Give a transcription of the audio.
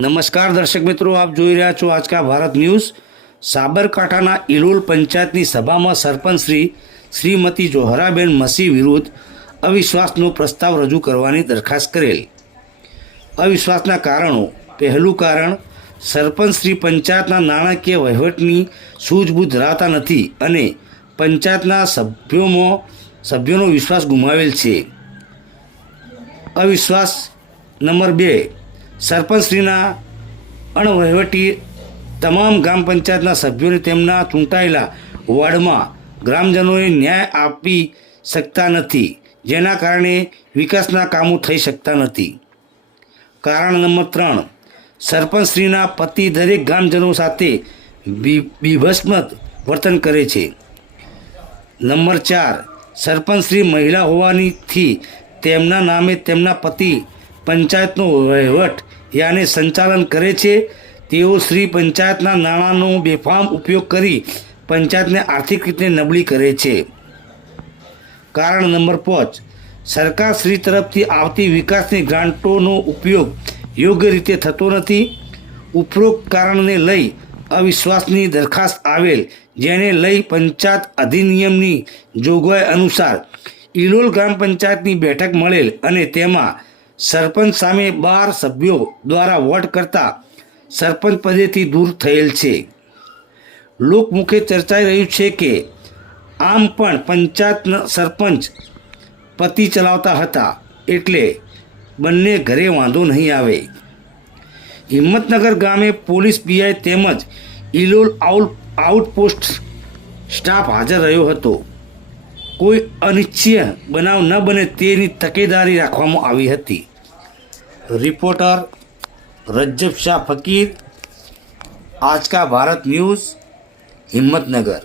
નમસ્કાર દર્શક મિત્રો, આપ જોઈ રહ્યા છો આજકા ભારત ન્યૂઝ। સાબરકાંઠાના ઇલોલ પંચાયતની સભામાં સરપંચ શ્રીમતી જોહરાબેન મસી વિરુદ્ધ અવિશ્વાસનો પ્રસ્તાવ રજૂ કરવાની દરખાસ્ત કરેલ। અવિશ્વાસના કારણો: પહેલું કારણ, સરપંચ શ્રી પંચાયતના નાણાકીય વહીવટની સૂઝબૂઝ ધરાવતા નથી અને પંચાયતના સભ્યોનો વિશ્વાસ ગુમાવેલ છે। અવિશ્વાસ નંબર 2, સરપંચશ્રીના અણવહીવટી તમામ ગ્રામ પંચાયતના સભ્યોને તેમના ચૂંટાયેલા વોર્ડમાં ગ્રામજનોએ ન્યાય આપી શકતા નથી, જેના કારણે વિકાસના કામો થઈ શકતા નથી। કારણ નંબર 3, સરપંચશ્રીના પતિ દરેક ગ્રામજનો સાથે બીભત્સ વર્તન કરે છે। નંબર 4, સરપંચશ્રી મહિલા હોવાથી તેમના નામે તેમના પતિ પંચાયતનો વહીવટ યાને સંચાલન કરે છે। તેઓ શ્રી પંચાયતના નાણાંનો બેફામ ઉપયોગ કરી પંચાયતને આર્થિક રીતે નબળી કરે છે। કારણ નંબર 5, સરકાર શ્રી તરફથી આવતી વિકાસની ગ્રાન્ટોનો ઉપયોગ યોગ્ય રીતે થતો નથી। ઉપરોક્ત કારણને લઈ અવિશ્વાસની દરખાસ્ત આવેલ, જેને લઈ પંચાયત અધિનિયમની જોગવાઈ અનુસાર ઇલોલ ગ્રામ પંચાયતની બેઠક મળેલ અને તેમાં સરપંચ સામે 12 સભ્યો દ્વારા વોટ કરતા સરપંચ પદેથી દૂર થયેલ છે। લોકમુખે ચર્ચાઈ રહ્યું છે કે આમ પણ પંચાયતના સરપંચ પતિ ચલાવતા હતા, એટલે બંને ઘરે વાંધો નહીં આવે। હિંમતનગર ગામે પોલીસ પીઆઈ તેમજ ઇલોલ આઉટપોસ્ટ સ્ટાફ હાજર રહ્યો હતો। કોઈ અનિચ્છનીય બનાવ ન બને તેની તકેદારી રાખવામાં આવી હતી। રિપોર્ટર રજબ શાહ ફકીર, આજકા ભારત ન્યૂઝ, હિંમતનગર।